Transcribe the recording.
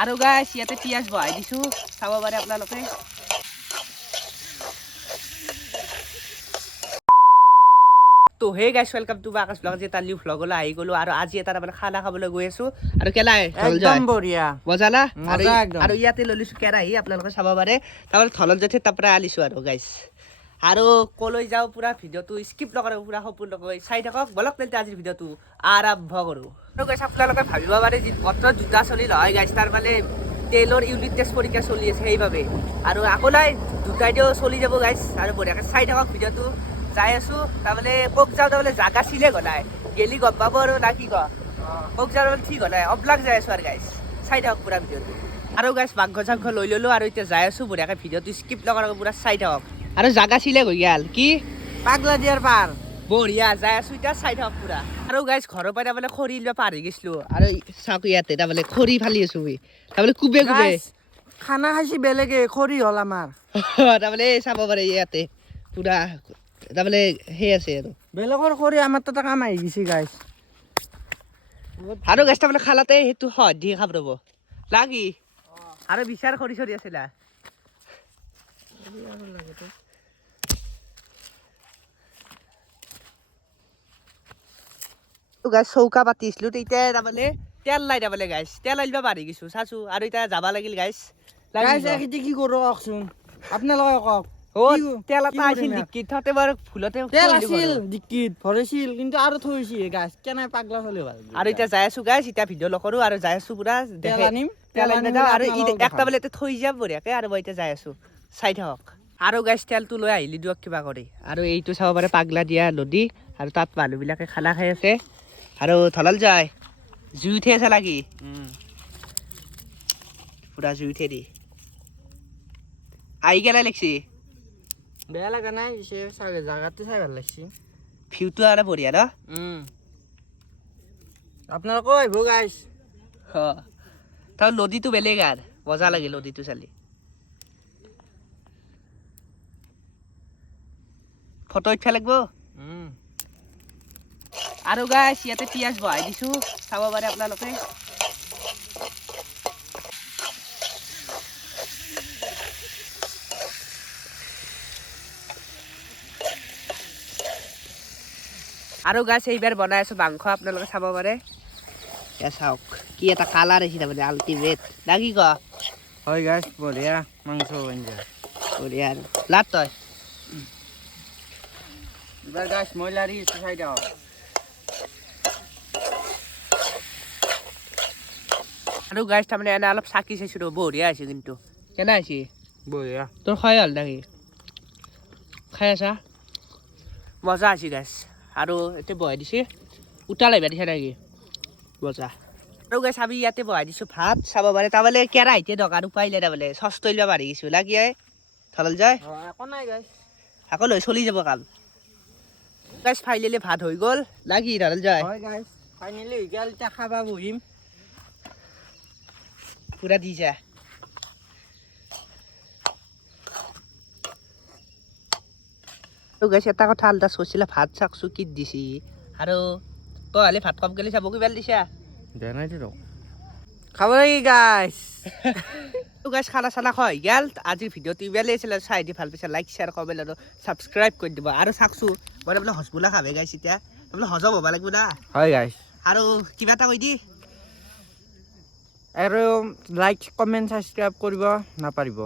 আৰু গাইছ ইয়াতে পিঁয়াজ বহাই দিছোঁ চাব পাৰে আপোনালোকে। তো হে গাইছ ওয়েলকাম টু আকাশ ব্লগ। যে তালি ভ্লগলৈ আহি গ'লো আৰু আজি এটা তাৰমানে খানা খাবলৈ গৈ আছোঁ। আৰু কেলাই একদম বঢ়িয়া মজা না মজা একদম। আৰু ইয়াতে লৈ লৈছোঁ কেৰাহী আপোনালোকে চাব পাৰে। তাৰমানে ধনঞ্জয় তাৰ পৰা আনিছোঁ আৰু গাইছ। আৰু কলৈ যাওঁ পুৰা ভিডিঅ'টো স্কিপ নকৰোঁ, পুৰা সম্পূৰ্ণকৈ চাই থাকক। বলক তেন্তে আজিৰ ভিডিঅ'টো আৰম্ভ কৰোঁ। আৰু গাইছ আপোনালোকে ভাবিব পাৰে যে অত জোতা চলি নহয় গাইছ, তাৰ মানে তেলৰ ইউনিট টেষ্ট পৰীক্ষা চলি আছে সেইবাবে। আৰু আকৌ নাই দুটাইদিও চলি যাব গাইছ। আৰু বঢ়িয়াকৈ চাই থাকক ভিডিঅ'টো। যাই আছোঁ তাৰমানে কক যাওঁ তাৰমানে জাগা চিলে গনাই গেলি গম পাব আৰু না কি কক যাওঁ তাৰমানে ঠিক হনাই অবলাক যাই আছোঁ আৰু গাইছ চাই থাকক পুৰা ভিডিঅ'টো। আৰু গাইছ মাংস চাংস লৈ ল'লোঁ আৰু এতিয়া যাই আছোঁ বঢ়িয়াকৈ ভিডিঅ'টো স্কিপ নকৰাকৈ পুৰা চাই থাকক। আৰু জাগা চিলে হৈ গ'ল কি পাগলা দিয়াৰ পাৰ বঢ়িয়া যাই আছোঁ এতিয়া চাই থাকক পুৰা। আৰু গাইছ ঘৰৰ পৰা তাৰমানে খৰি লৈ পাহৰি গৈছিলোঁ আৰু চাওক ইয়াতে তাৰমানে খৰি ফালি আছোঁ তাৰমানে কুবে কুবে খানা খাইছি বেলেগে খৰি হ'ল আমাৰ তাৰমানে চাব পাৰে ইয়াতে পুৰা তাৰমানে সেই আছে আৰু বেলেগৰ খৰি আমাৰ তাতে কাম আহি গৈছে গাইছ। আৰু গাইছ তাৰমানে খালাতে সেইটো সহজ দি খাব ৰ'ব লাগি আৰু বিচাৰ খৰি চৰি আছিলা গাইছ চৌকা পাতিছিলোঁ তেতিয়া তাৰমানে তেল নাই তাৰমানে গাইছ তেল আনিব পাহৰি গৈছোঁ চাইছোঁ আৰু এতিয়া যাব লাগিল গাইছ। গাইছ খেতি কি কৰোঁ কওকচোন আপোনালোকে কওক। তেল এটা আছিল ডিক্কিত তাতে বাৰু ভুলতে তেল আছিল ডিক্কিত ভৰাইছিল কিন্তু আৰু থৈছি গাইছ কেনে পাগলা চলি ভাল। আৰু এতিয়া যাই আছোঁ গাইছ এতিয়া ভিডিঅ' নকৰোঁ আৰু যাই আছোঁ পুৰা তেল আনিম তেল আনিম আৰু একটা বোলে থৈ যাম বঢ়িয়াকৈ আৰু মই এতিয়া যাই আছোঁ চাই থাকক। আৰু গাইছ তেলটো লৈ আহিলি দিয়ক কিবা কৰি। আৰু এইটো চাব পাৰে পাগলা দিয়া নদী আৰু তাত মানুহবিলাকে খানা খাই আছে আৰু ধলাল যায় জুই উঠি আছে লাগি পুৰা জুই উঠে দি আহি গেলাই লাগছি বেয়া লগা নাই চাগে জাগাটো চাই ভাল লাগছি ভিউটো আৰু বঢ়িয়া ন আপোনালোকেও আহিব গাইছ। তাৰ নদীটো বেলেগ আৰু মজা লাগে নদীটো চালি ফটো উঠিব লাগিব। আৰু গাইছ ইয়াতে পিঁয়াজ বহাই দিছোঁ চাব পাৰে আপোনালোকে। আৰু গাছ এইবাৰ বনাই আছোঁ মাংস আপোনালোকে চাব পাৰে। এ চাওক কি এটা কালাৰ আহিছে তাৰমানে আল্টিমেট না কি ক হয় গাইছ বঢ়িয়া মাংস আঞ্জা বঢ়িয়া আৰু লাট তই এবাৰ গাইছ মই লাৰি চাই দিওঁ। আৰু গাছ তাৰমানে এনে অলপ চাকি চাইছোঁ বঢ়িয়া হৈছে কিন্তু কেনে হৈছে বঢ়িয়া তোৰ খাই হ'ল নেকি খাই আছা মজা আছে গাছ। আৰু এতিয়া বহাই দিছে উতাল আহিবা দিছে নেকি মজা। আৰু গাছ আমি ইয়াতে বহাই দিছোঁ ভাত চাব পাৰে তাৰমানে কেৰাহীতে দোকান উপাইলে তাৰমানে চচ তৈল পাৰি গৈছোঁ লাগি ধৰল যায় একো নাই গাইছ আকৌ লৈ চলি যাব কাম গাছ ফাইনেলি ভাত হৈ গ'ল লাগি ধৰল যায় হয় গাইছ ফাইনেলি হৈ গ'ল এতিয়া খাবা বহিম পুৰা দি যা। গাইছ এটা কথা আন্দাজ কৰিছিলে ভাত চাক চুকিত দিছি আৰু তই হ'লে ভাত কম গেলি চাব কিবা দিছা দিয়া নাই তো খাব লাগি গাইছ। গাইছ খানা চানা খোৱা হৈ গ'ল। আজিৰ ভিডিঅ'টো ইমানেই আছিলে চাই দি ভাল পাইছে লাইক শ্বেয়াৰ কমেণ্ট আৰু ছাবস্ক্ৰাইব কৰি দিব। আৰু চাকছোঁ মই বোলে হজবোলা খাবে গাইছ এতিয়া বোলে হজম হ'ব লাগিব না হয় গাইছ। আৰু কিবা এটা কৈ দি আৰু লাইক কমেণ্ট ছাবস্ক্ৰাইব কৰিব নাপাৰিব।